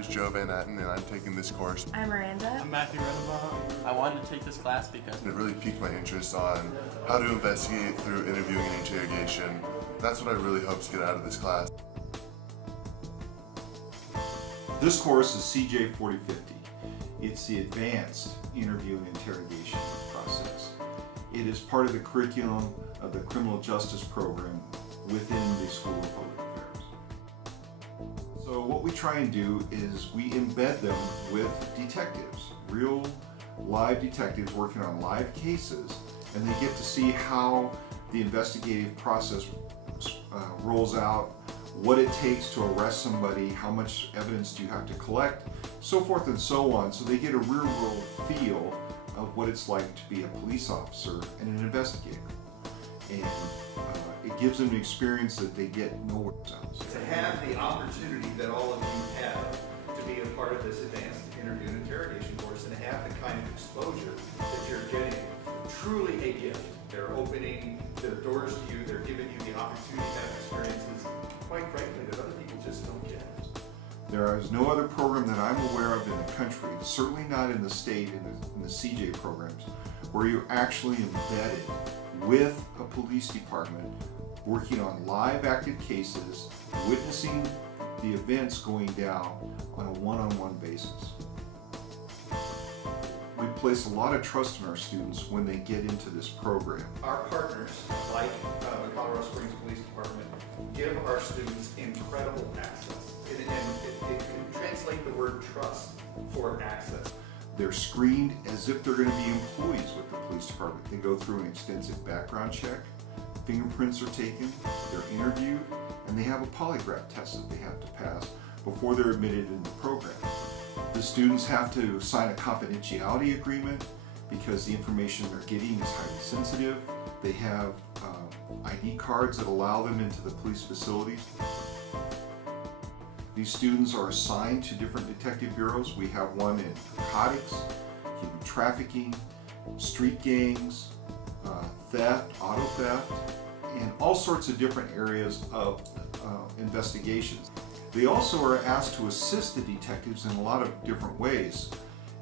is Joe Van Atten, and I'm taking this course. I'm Miranda. I'm Instructor Radabaugh. I wanted to take this class because it really piqued my interest on how to investigate through interviewing and interrogation. That's what I really hope to get out of this class. This course is CJ 4050. It's the advanced interview and interrogation process. It is part of the curriculum of the criminal justice program within the School of Public Affairs. So what we try and do is we embed them with detectives, real live detectives working on live cases, and they get to see how the investigative process rolls out, what it takes to arrest somebody, how much evidence do you have to collect, so forth and so on, so they get a real-world feel of what it's like to be a police officer and an investigator. And it gives them an experience that they get nowhere else. To have the opportunity that all of you have to be a part of this advanced interview and interrogation course and have the kind of exposure that you're getting, truly a gift. They're opening their doors to you, they're giving you the opportunity to have experiences, quite frankly, that other people just don't get. There is no other program that I'm aware of in the country, certainly not in the state, in the CJ programs, where you're actually embedded with a police department working on live active cases, witnessing the events going down on a one-on-one basis. We place a lot of trust in our students when they get into this program. Our partners, like the Colorado Springs Police Department, give our students incredible access. It can translate the word trust for access. They're screened as if they're going to be employees with the police department. They go through an extensive background check, fingerprints are taken, they're interviewed, and they have a polygraph test that they have to pass before they're admitted into the program. The students have to sign a confidentiality agreement because the information they're getting is highly sensitive. They have ID cards that allow them into the police facilities. These students are assigned to different detective bureaus. We have one in narcotics, human trafficking, street gangs, theft, auto theft, and all sorts of different areas of investigations. They also are asked to assist the detectives in a lot of different ways.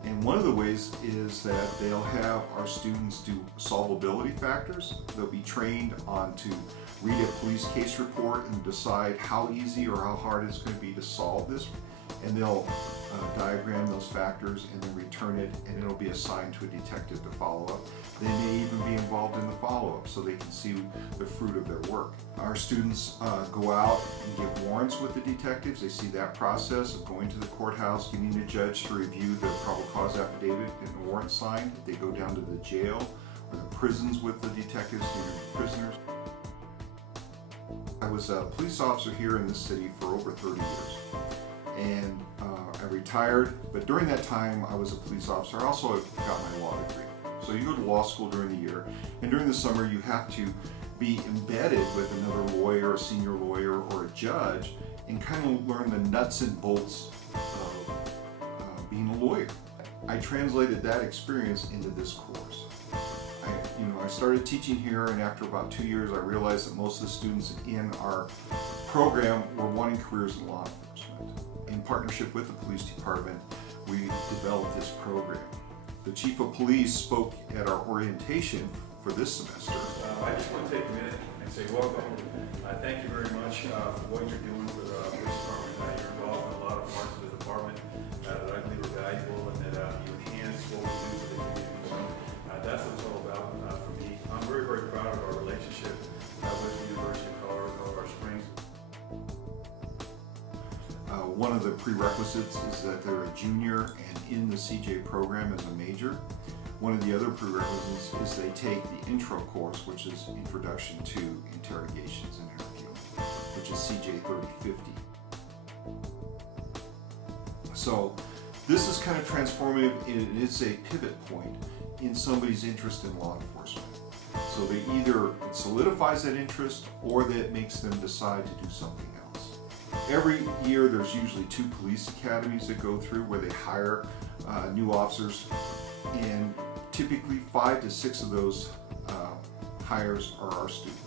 And one of the ways is that they'll have our students do solvability factors. They'll be trained on to read a police case report and decide how easy or how hard it's going to be to solve this. And they'll diagram those factors and then return it, and it'll be assigned to a detective to follow up. They may even be involved in the follow-up so they can see the fruit of their work. Our students go out and get warrants with the detectives. They see that process of going to the courthouse, getting a judge to review the probable cause affidavit and the warrant signed. They go down to the jail or the prisons with the detectives, the prisoners. I was a police officer here in this city for over 30 years. And I retired, but during that time I was a police officer. I also got my law degree. So you go to law school during the year, and during the summer you have to be embedded with another lawyer, a senior lawyer, or a judge, and kind of learn the nuts and bolts of being a lawyer. I translated that experience into this course. I started teaching here, and after about 2 years I realized that most of the students in our program were wanting careers in law enforcement. In partnership with the police department, we developed this program. The chief of police spoke at our orientation for this semester. I just want to take a minute and say welcome. Thank you very much for what you're doing for the police department. You're involved in a lot of parts of the department that I believe are valuable and that you enhance what we do for the community. So that's what it's all about for me. I'm very, very proud of our relationship with the University of Colorado Springs. One of the prerequisites is that they're a junior and in the CJ program as a major. One of the other prerequisites is they take the intro course, which is Introduction to Interrogations and Interviewing, which is CJ 3050. So this is kind of transformative, and it's a pivot point in somebody's interest in law enforcement. So they either, it solidifies that interest or that it makes them decide to do something else. Every year there's usually 2 police academies that go through where they hire new officers, and typically 5 to 6 of those hires are our students.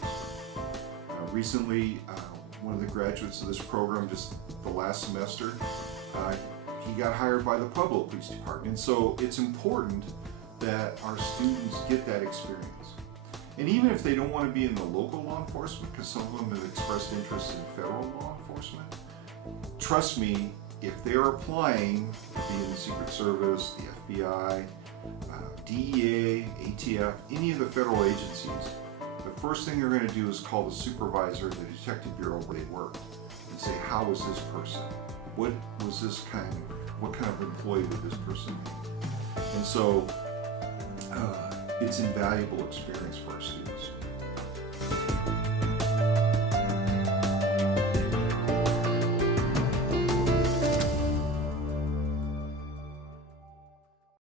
Recently, one of the graduates of this program, just the last semester, he got hired by the Pueblo Police Department. And so it's important that our students get that experience. And even if they don't want to be in the local law enforcement, because some of them have expressed interest in federal law enforcement, trust me, if they're applying to be in the Secret Service, the FBI, DEA, ATF, any of the federal agencies, the first thing they're going to do is call the supervisor of the detective bureau where they work and say, how was this person? What kind of employee would this person be? And so it's invaluable experience for our students.